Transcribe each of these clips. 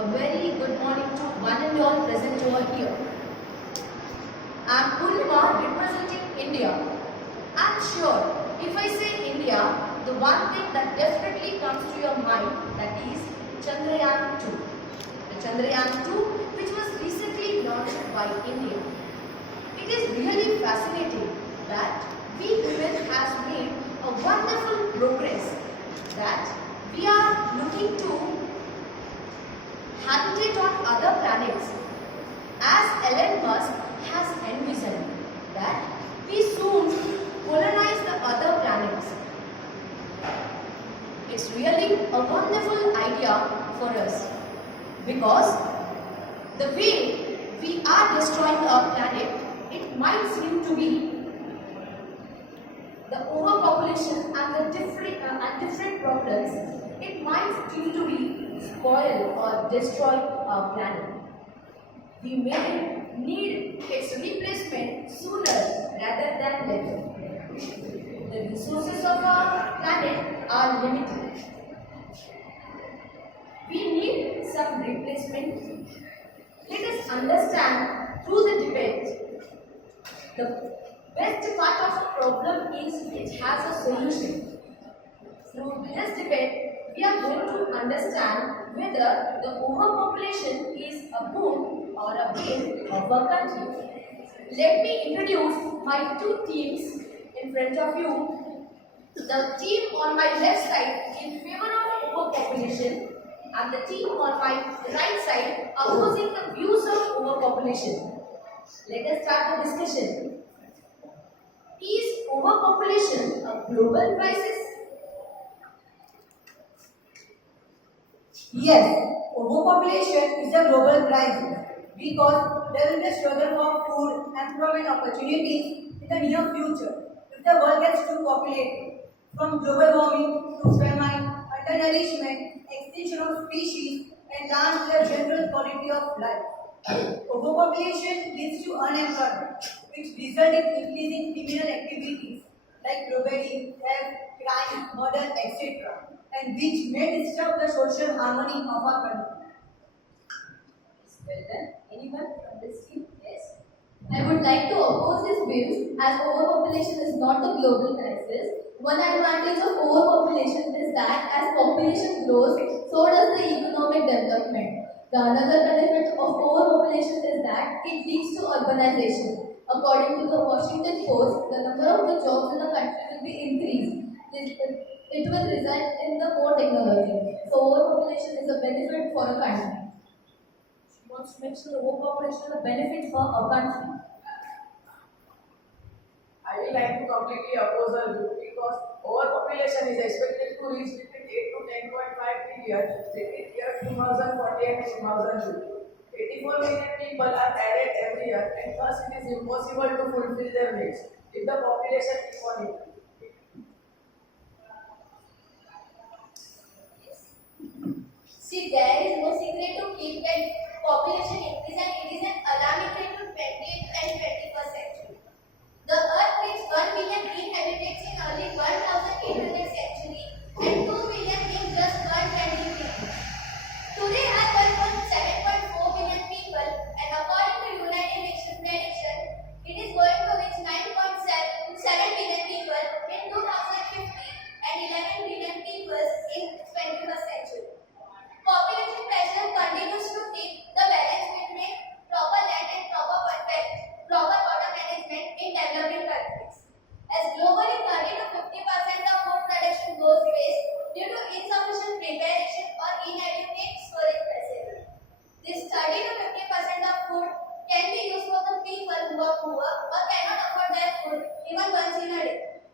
a very good morning to one and all present over here. I am Purnima representing India. I am sure if I say India, the one thing that definitely comes to your mind, that is Chandrayaan-2. The Chandrayaan-2 which was recently launched by India. It is really fascinating that we women has made a wonderful progress, that we are looking to habitate on other planets, as Elon Musk has envisioned that we soon colonize the other planets. It's really a wonderful idea for us, because the way we are destroying our planet, it might seem to be the overpopulation and the different problems, it might seem to be spoil or destroy our planet. We may need its replacement sooner rather than later. The resources of our planet are limited. We need some replacement. Let us understand through the debate. The best part of a problem is it has a solution. Through this debate, we are going to understand whether the overpopulation is a boon or a bane of our country. Let me introduce my two teams in front of you. The team on my left side in favor of overpopulation, and the team on my right side opposing the views of overpopulation. Let us start the discussion. Is overpopulation a global crisis? Yes, overpopulation is a global crisis because there will be a struggle for food, employment opportunities in the near future if the world gets too populated. From global warming to famine, undernourishment, extinction of species, and down to the general quality of life. Overpopulation leads to unemployment, which results in increasing criminal activities like robbery, theft, crime, murder, etc., and which may disturb the social harmony of our country. Well done. Anyone from this team? Yes. I would like to oppose his views, as overpopulation is not a global crisis. One advantage of overpopulation is that as population grows, so does the economic development. The another benefit of overpopulation is that it leads to urbanization. According to the Washington Post, the number of the jobs in the country will be increased. It will result in the more technology. So overpopulation is a benefit for a country. She wants to mention the overpopulation is a benefit for our country. I would like to completely oppose her view because overpopulation is expected to reach between 8 to 10.5 billion between year 2040 and 2050. 84 million people are added every year, and thus it is impossible to fulfill their needs if the population keeps on increasing. See, there is no secret to keep that population increase, and it is an alarming trend to 20th and 21st century. The Earth reached 1 billion inhabitants in early 1800 century and 2 billion in just 120. Today, Earth has 7.4 billion people, and according to United Nations prediction, it is going to reach 9.7 billion people in 2050 and 11 billion people in 21st century. Population pressure continues to keep the balance between proper land and proper water management in developing countries. As globally 30 to 50% of food production goes waste due to insufficient preparation or inadequate storage facility. This 30 to 50% of food can be used for the people who are poor or cannot afford their food even once in a day.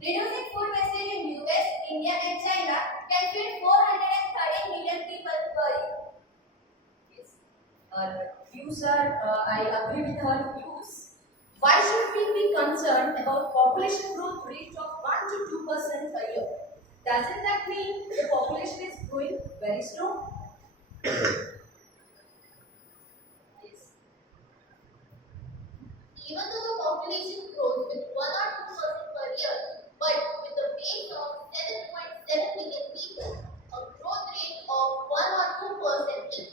Reducing food wastage in US, India and China can feed 430 million people per year. Yes. Views are, I agree with her views. Why should we be concerned about population growth rate of 1 to 2% a year? Doesn't that mean the population is growing very slow? Yes. Even though the population grows with 1 or 2% per year, but with a base of 7.7 million people, a growth rate of 1 or 2% is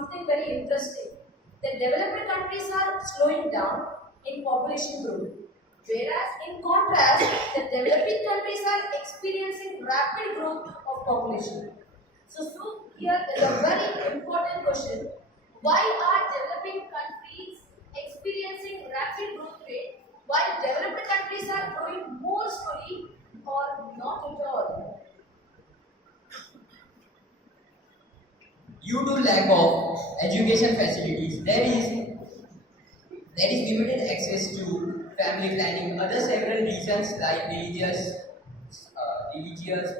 something very interesting. The developed countries are slowing down in population growth, whereas in contrast, the developing countries are experiencing rapid growth of population. So here is a very important question. Why are developing countries experiencing rapid growth rate while developed countries are growing more slowly or not at all? Due to lack of education facilities, there is limited access to family planning. Other several reasons like religious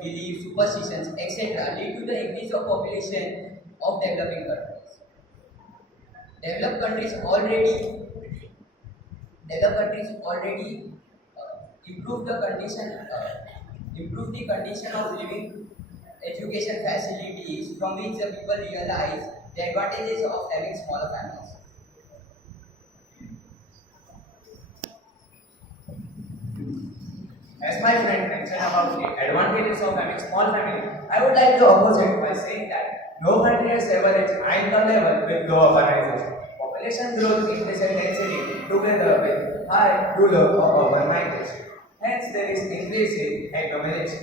beliefs, superstitions, etc., lead to the increase of population of developing countries. Developed countries already developed countries already improve the condition of living, education facilities, from which the people realize the advantages of having smaller families. As my friend mentioned about the advantages of having small family, I would like the opposite by saying that no country has ever reached income level with low urbanization. Population growth increase and density together with high rural or urban migration. Hence, there is increase in accumulation.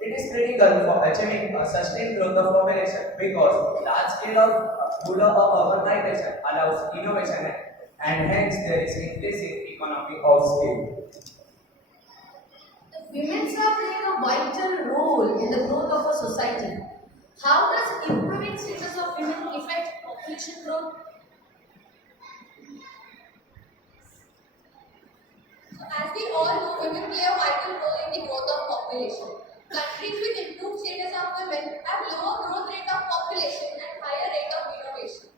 It is critical for achieving a sustained growth of population because large scale of rural or urban migration allows innovation and hence there is increase in economy of scale. Women are playing a vital role in the growth of a society. How does improving status of women affect population growth? As we all know, women play a vital role in the growth of population. Countries with improved status of women have lower growth rate of population and higher rate of innovation.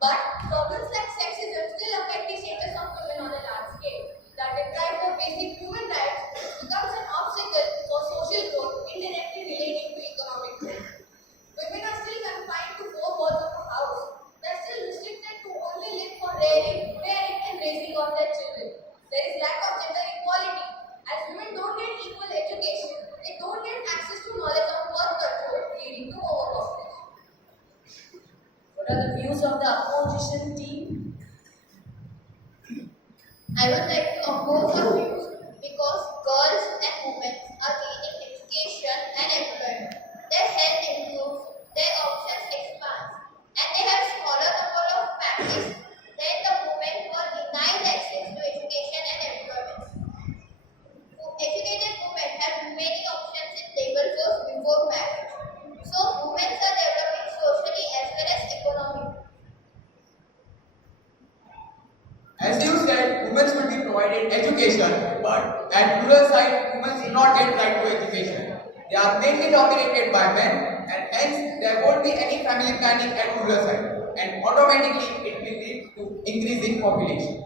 But problems like sexism still affect the status of women on a large scale. That deprive of basic human rights becomes an obstacle for social growth, indirectly relating to economic growth. Women are still confined to four walls of a house. They are still restricted to only live for rearing, and raising of their children. There is lack of gender equality. As women don't get equal education, they don't get access to knowledge of birth control, leading to overpopulation. What are the views of the opposition team? I would like to oppose the views because girls and women are gaining education and employment. Their health improves, their options expand, and they have smaller number of families than the women who are denied access to education and employment. Educated women have many options in labor force before marriage. So women are developing socially as well as economically. As you said, women should be provided education, but at rural side, women should not get right to education. They are mainly dominated by men, and hence there won't be any family planning at rural side, and automatically it will lead to increasing population.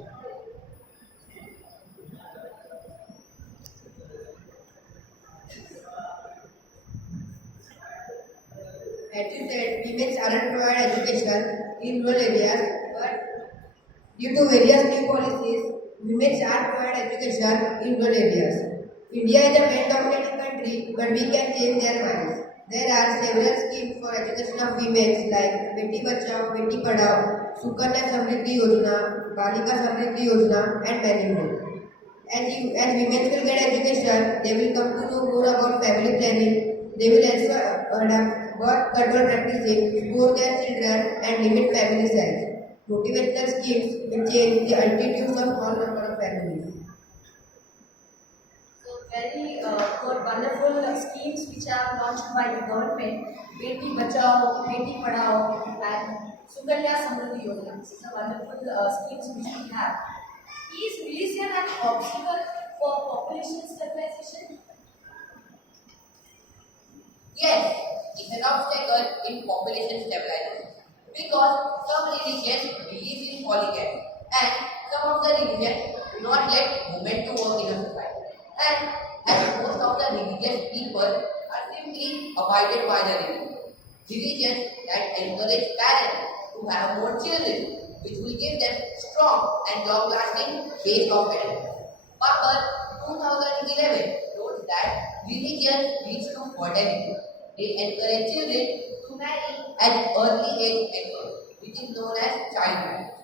As you said, women aren't provided education in rural areas, but due to various new policies, women are provided education in rural areas. India is a male-dominated country, but we can change their minds. There are several schemes for education of women like Beti Bachao, Beti Padhao, Sukanya Samriddhi Yojana, Balika Samriddhi Yojana, and many more. As women will get education, they will come to know more about family planning. They will also adapt birth control practices, score their children, and limit family size. Motivational schemes will change the attitudes of all number of families. So very good, wonderful schemes which are launched by the government. Beti Bachao, Beti Padhao, and Sukanya Samriddhi Yojana. This is a wonderful schemes which we have. Is religion an obstacle for population stabilization? Yes, it's an obstacle in population stabilization because some religions believe in polygamy and some of the religions do not let women to work in a society. And as most of the religious people are simply abided by the religion. Religions that encourage parents to have more children, which will give them strong and long-lasting base of parents. Papal 2011 wrote that religion leads to fertility. They encourage children to marry at early age and birth, which is known as child marriage.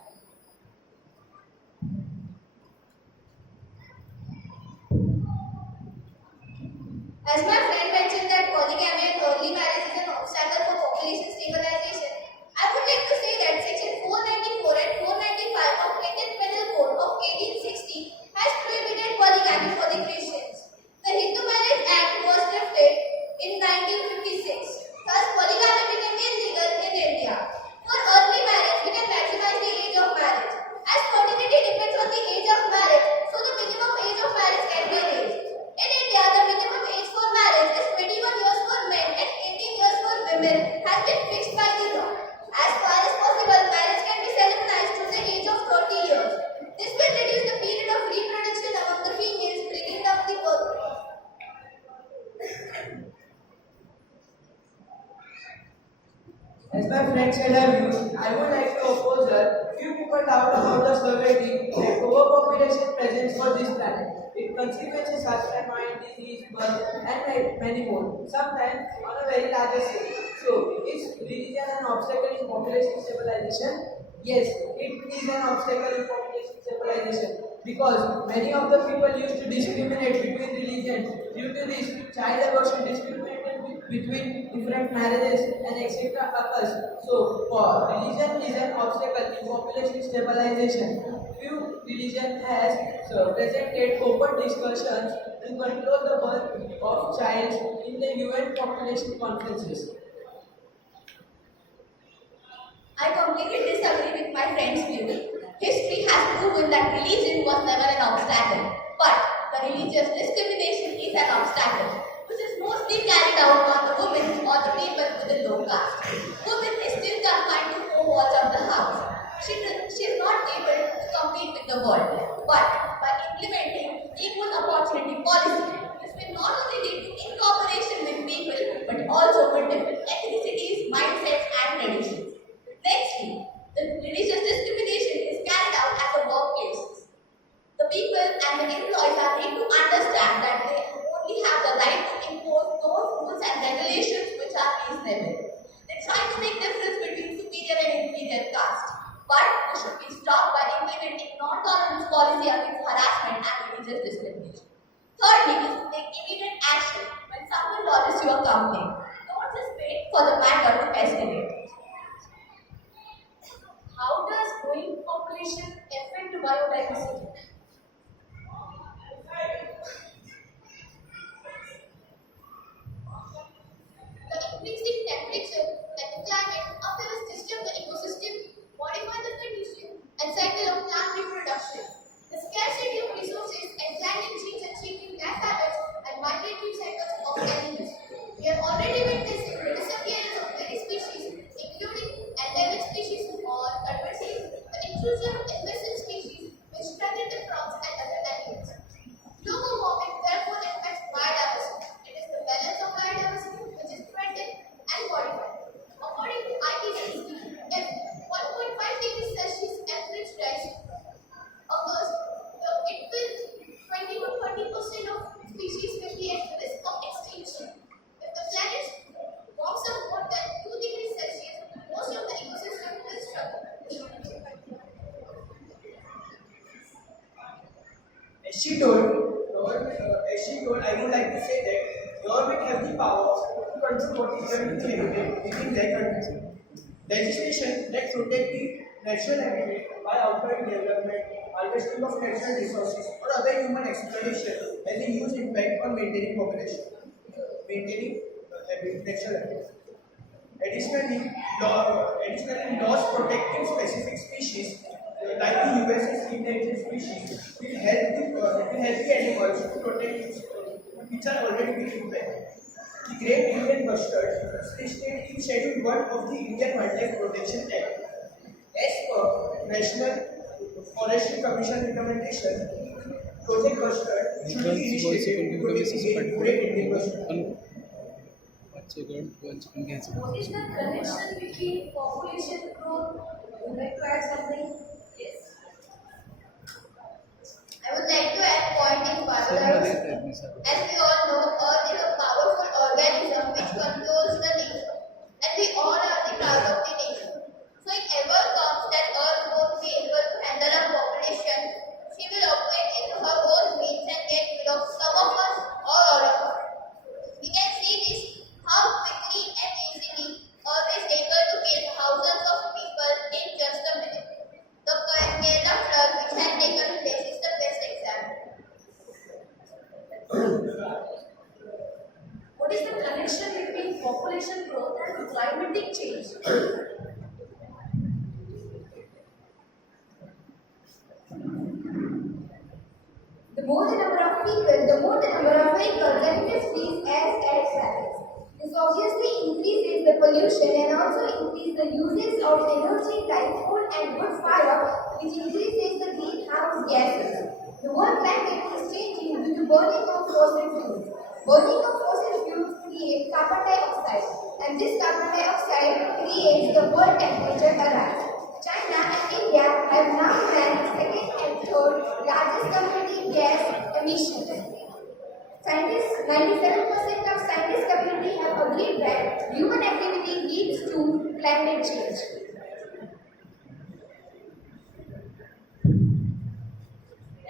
As my friend mentioned that polygamy and early marriage is an obstacle for population stabilization, I would like to say that Section 494 and 495 of Indian Penal Code of 1860 has prohibited polygamy for the Christians. The Hindu Marriage Act was drafted in 1956. Thus, polygamy became illegal in India. For early marriage, we can maximize the age of marriage. As fertility depends on the age of marriage, so the minimum age of marriage can be raised. In India, the minimum age for marriage is 21 years for men and 18 years for women has been fixed by the law. As far as possible, marriage can be solemnized to the age of 30 years. This will reduce the period of reproduction among the females, bringing down the birth rate. As my friend said her views, I would like to oppose her. Few people doubt about the severity that overpopulation presents for this planet. Its consequences such as mind, disease, birth, and many more, sometimes on a very larger scale. So, is religion an obstacle in population stabilization? Yes, it is an obstacle in population stabilization because many of the people used to discriminate between religions. Due to this, child abortion discriminated between different marriages and etc. occurs. So, religion is an obstacle in population stabilization. Few religion has presented open discussions to control the birth of child in the UN population conferences. I completely disagree with my friend's view. History has proven that religion was never an obstacle, but the religious discrimination is an obstacle, which is mostly carried out on the women or the people with a low caste. Women is still confined to four walls of the house. She is not able to compete with the world, but by implementing equal opportunity policy, this will not only lead to incorporation with people, but also with different ethnicities, mindsets, and traditions. Nextly, the religious discrimination is carried out at the workplaces. The people and the employees are made to understand that they only have the right to impose those rules and regulations which are reasonable. They try to make difference between superior and inferior caste, but this should be stopped by implementing non-tolerance policy against harassment and religious discrimination. Thirdly, is to take immediate action when someone lodges your complaint. Don't just wait for the matter to escalate. How does growing population affect biodiversity? The increasing temperature and the climate affect the system, the ecosystem, modify the condition and cycle of plant reproduction. The scarcity of resources and climate change and changing life habits and migratory cycles of animals. We are already witnessing the disappearance of many species, including endemic species or conversely, the intrusion of invasive species which threaten the crops and other animals. Global warming therefore affects biodiversity. It is the balance of biodiversity which is threatened and modified. According to IPCC, if 1.5 degrees Celsius average rise occurs, it will 20 to 30% of species will be at risk of extinction. If the planet warms up more than 2 degrees Celsius, most of the ecosystem will struggle. As she told, I would like to say that government have the power to control what is going to be heritage within their country. Legislation that protect the natural habitat by outright development, harvesting of natural resources, or other human exploitation has a huge impact on maintaining population, natural habitat. Additionally, laws protecting specific species like the US's endangered species will help the animals to protect which are already being impacted. The Great Indian Bustard is listed in Schedule 1 of the Indian Wildlife Protection Act. As per National Forestry Commission recommendation, Project Bustard should be initiated to protect the Great Indian Bustard. What is the connection between population growth? Would you like to add something? Yes. I would like to add point in biodiversity. As we all know, Earth is a powerful organism which controls the nature, and we all are the part of the nature. So, if ever people, the more the number of vehicles and industries as air traffic. This obviously increases the pollution and also increases the usage of energy like coal and wood fire, which increases the greenhouse gases. The world climate is changing due to burning of fossil fuels. Burning of fossil fuels creates carbon dioxide, and this carbon dioxide creates the world temperature rise. China and India have now ranked second and third largest community gas emissions. 97% of scientist community have agreed that human activity leads to climate change.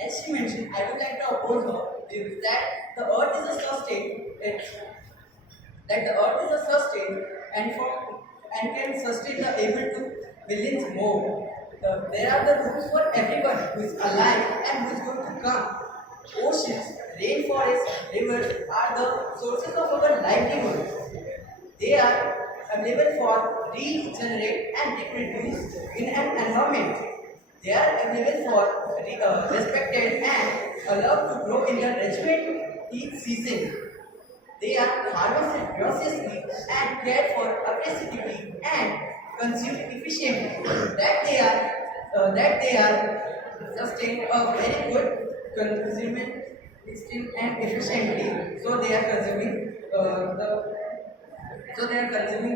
As she mentioned, I would like to oppose her is that the earth is a sustain and can sustain the able to millions more. There are the rules for everyone who is alive and who is going to come. Oceans, rainforests, rivers are the sources of our livelihood. They are available for regenerate and reproduce in an environment. They are available for respected and allowed to grow in the regiment each season. They are harvested judiciously and cared for aggressively and consumed efficiently. That they are sustained a very good consuming extreme and efficiently. So they are consuming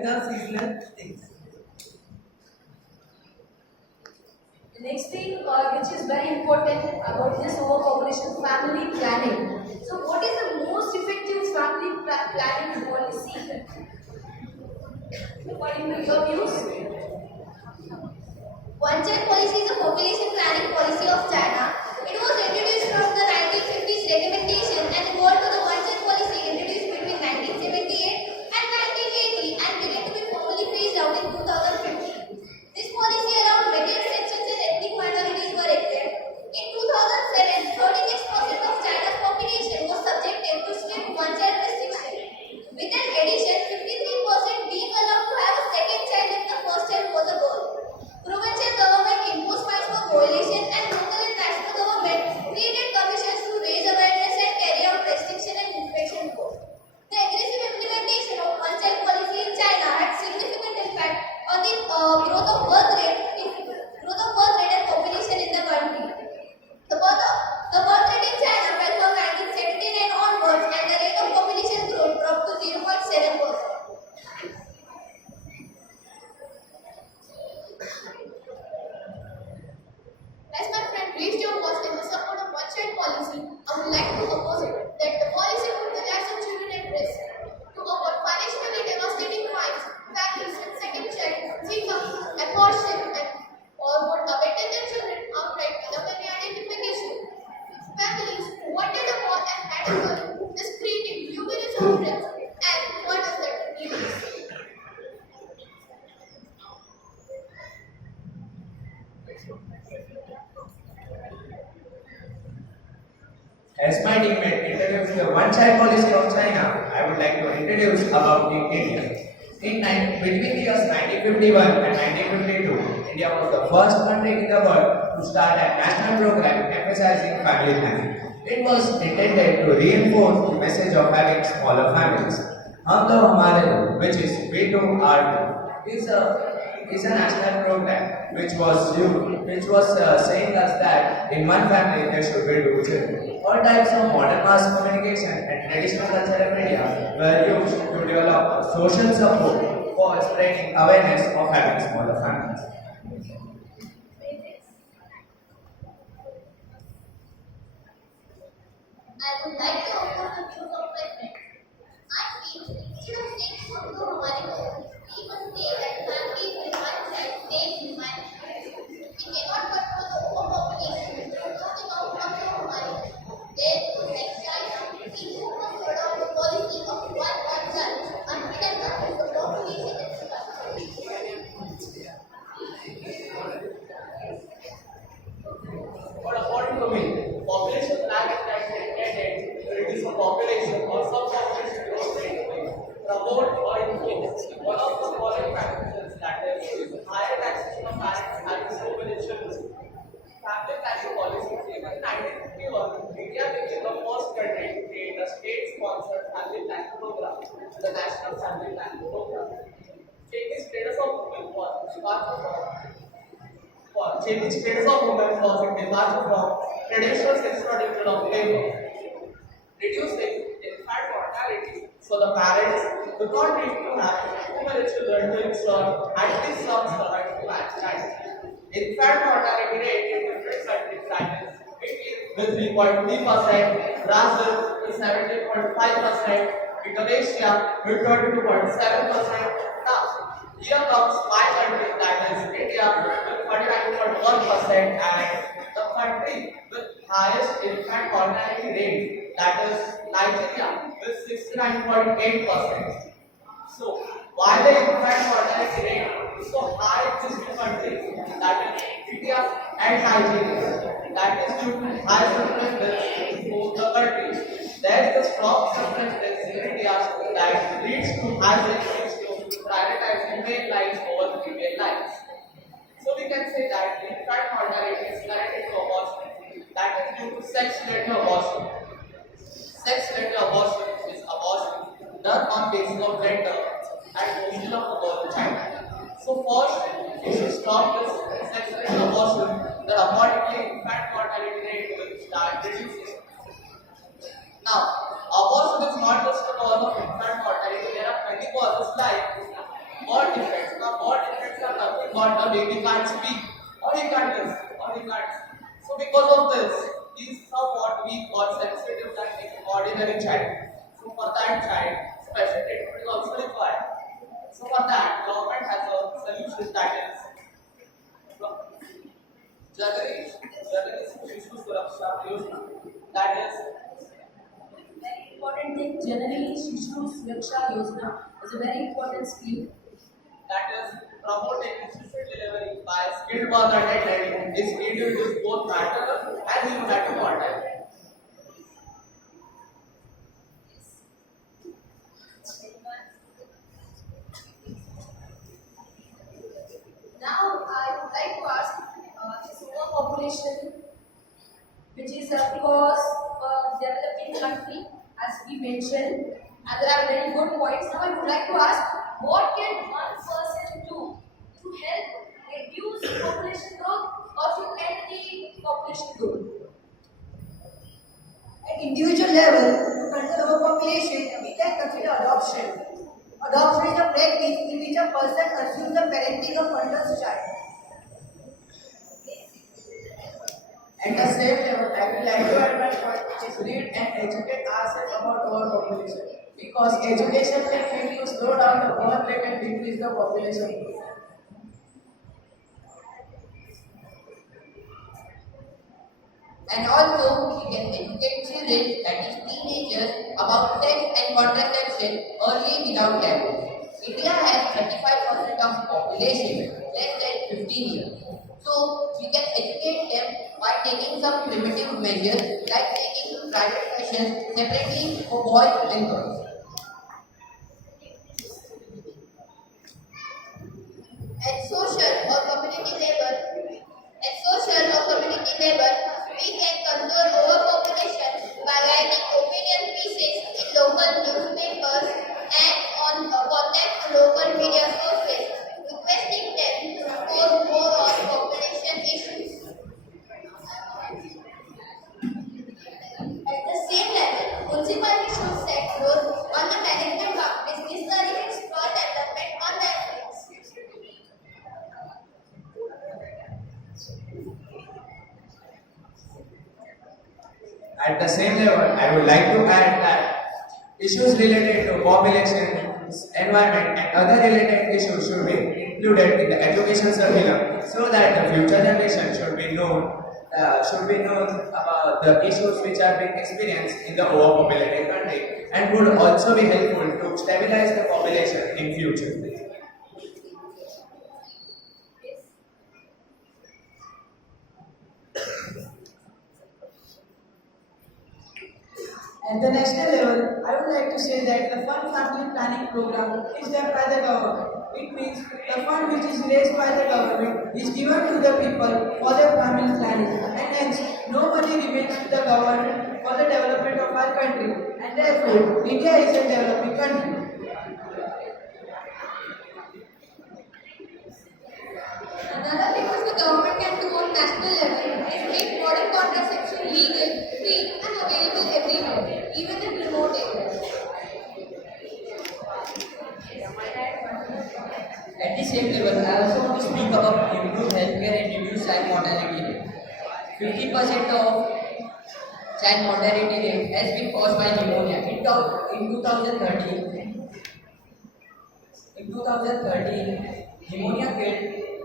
the seasonal things. The next thing which is very important about this overpopulation, family planning. So what is the most effective family planning policy according to your views? One-child policy is a population planning policy of China. It was introduced from the 1950s recommendation and evolved to the one-child policy introduced between 1978 and 1980 and began to be formally phased out in 2015. This policy allowed material sections and ethnic minorities were exempt. In 2007, 36% of China's population was subjected to strict one-child restriction, with an addition 53% being allowed to have a second child if the first child was a girl. Provincial government imposed fines for violation and local and national government created commissions to raise awareness and carry out restriction and inspection work. The aggressive implementation of one-child policy in China had significant impact on the growth of birth rate and population in the country. The birth rate in China fell from 1979 onwards and the rate of population growth dropped to 0.7%. As my friend raised your voice in the support of one-child policy, I would like to oppose it that the policy put the lives of children at risk. To avoid financially devastating fines, families with second child seek abortion or would abandon their children outright without any identification. Families who wanted a boy and had a girl, this created numerous outbreaks and what does that mean? As my teammate introduced the one-child policy of China, I would like to introduce about India. Between the years 1951 and 1952, India was the first country in the world to start a national program emphasizing family planning. It was intended to reinforce the message of having smaller families. Hum Do Hamare Do, which is We Do Our Do, is a national program which was saying us that in one family there should be two children. All types of modern mass communication and traditional cultural media were used to develop social support for spreading awareness of having smaller families. I would like to oppose the views of my friend. I feel instead of saying "Hum Do Hamare Do," we must say that families with one child stay in mind. We cannot control the overpopulation through talking about "Hum Do Hamare Do." Therefore, like China, we must adopt the policy of one child until and until the population is But according to me, population plan is intended to reduce the population or some population growth rate, promote or influence one of the following factors, that is higher taxation of parents having so many children. Family planning policy in 1951, India became the first the National Family Planning Program. Changing status of women was departure changing status of women was a departure from traditional sex production of labor, reducing infant mortality. So the parents do not need to have too many children to ensure at least some survival lifetime. Infant mortality rate in different countries that is between 3.3%, Brazil with 17.5%, Indonesia with 22.7%. Now, here comes my country that is India with 49.1% and the country with highest infant mortality rate that is Nigeria with 69.8%. So, why the infant mortality rate is so high in these two countries, that is India and Nigeria? That is due to high preference in both the countries. There is a strong preference in India that leads to high preference to prioritizing male lives over female lives. So we can say that the infant mortality is related to abortion. That is due to sex-related abortion. Sex-related abortion is abortion done on basis of gender and position of the birth child. So first, we should stop this sex-related abortion. The accordingly infant mortality rate will start reducing. Now, abortion is not just a cause of infant mortality. There are many causes like birth defects. Now, birth defects are nothing but the baby can't speak, or he can't listen, or he can't. So, because of this, he is somewhat weak or sensitive than an ordinary child. So, for that child, special treatment is also required. So, for that, government has a solution that is Janani Shishu Suraksha Yojana. That is very important thing. Generally, Shishu Suraksha Yojana is a very important scheme that is promoting assisted delivery by skilled work attendant is needed with both maternal and neonatal mortality. Now, I would like to ask this overpopulation, which is a cause of developing country, as we mentioned, and there are very good points. Now, I would like to ask, what can one person do to help reduce population growth or to end the population growth? At individual level, to control overpopulation, we can consider adoption. Adoption is a practice in which a person assumes the parenting of another's child. At the same level, I would like to add my point, which is read and educate ourselves about overpopulation. Because education can help to slow down the birth rate and decrease the population. And also, we can educate children, that is teenagers, about sex and contraception early without taboo. India has 35% of population less than 15 years. So, we can educate them by taking some primitive measures like taking private sessions separately for boys and girls. At social or community level, we can control overpopulation by writing opinion pieces in local newspapers and contact local media sources, requesting them to report more on population issues. At the same level, municipalities should set rules on the management boundaries discouraging small development on their lands. At the same level, I would like to add that issues related to population, environment, and other related issues should be included in the education curriculum so that the future generation should be known about the issues which are being experienced in the overpopulated country and would also be helpful to stabilize the population in future. At the national level, I would like to say that the Fund Family Planning Program is done by the government. It means the fund which is raised by the government is given to the people for their family planning, and hence no money remains to the government for the development of our country, and therefore India is a developing country. mortality rate. 50% of child mortality rate has been caused by pneumonia. In 2013, pneumonia killed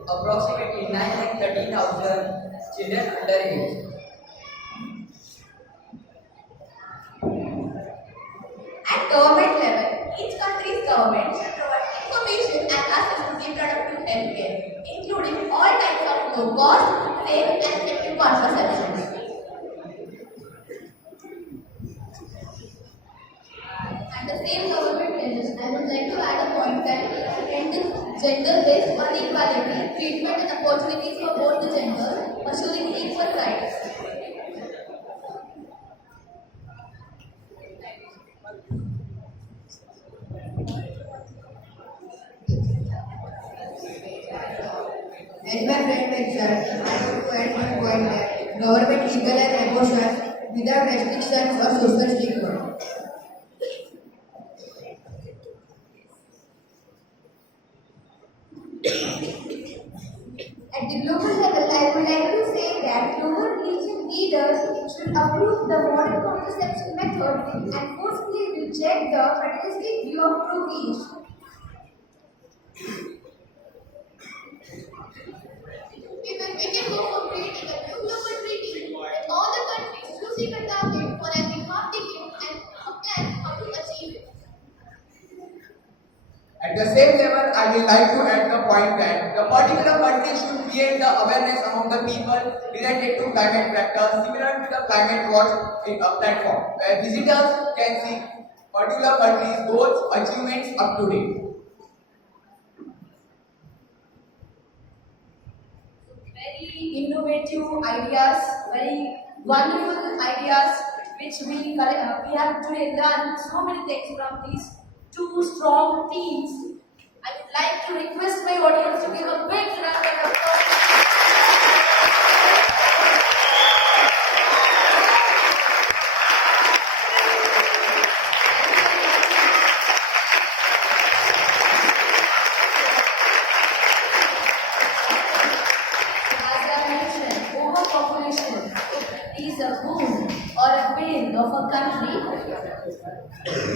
approximately 930,000 children under age. At government level, each country's government should provide information and access to reproductive health care, including all types of low cost, safe and effective contraception. At the same government level, I would like to add a point that ending gender-based inequality, treatment and opportunities for both the genders, assuring equal rights. As my friend mentioned, I want to add one point that government legalize abortion without restrictions or social stigma. At the global level, I would like to say that global religion leaders should approve the modern contraception method and forcefully reject the fatalistic view of procreation. We can go for creating a new global treaty with all the countries choosing a target for every half decade and a plan how to achieve it. At the same level, I will like to add the point that the particular country should create the awareness among the people related to climate factors, similar to the climate watch platform, where visitors can see particular countries' goals, achievements up to date. Very innovative ideas, very wonderful ideas which we have today learned so many things from these two strong teams. I would like to request my audience to give a big round of applause. As I mentioned, overpopulation is a boon or a bane of a country.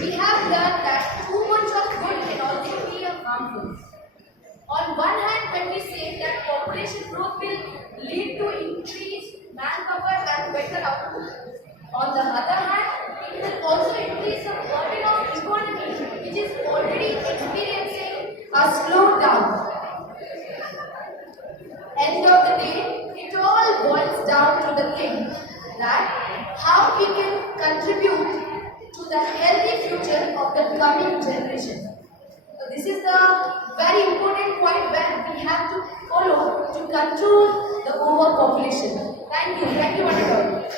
We have learned that too much of good can also be harmful. On one hand, when we say that population growth will lead to increased manpower and better output. On the other hand, it will also increase the burden of economy, which is already experiencing a slowdown. End of the day, it all boils down to the thing that how we can contribute to the healthy future of the coming generation. So this is the very important point where we have to follow to control the overpopulation. Thank you one and all.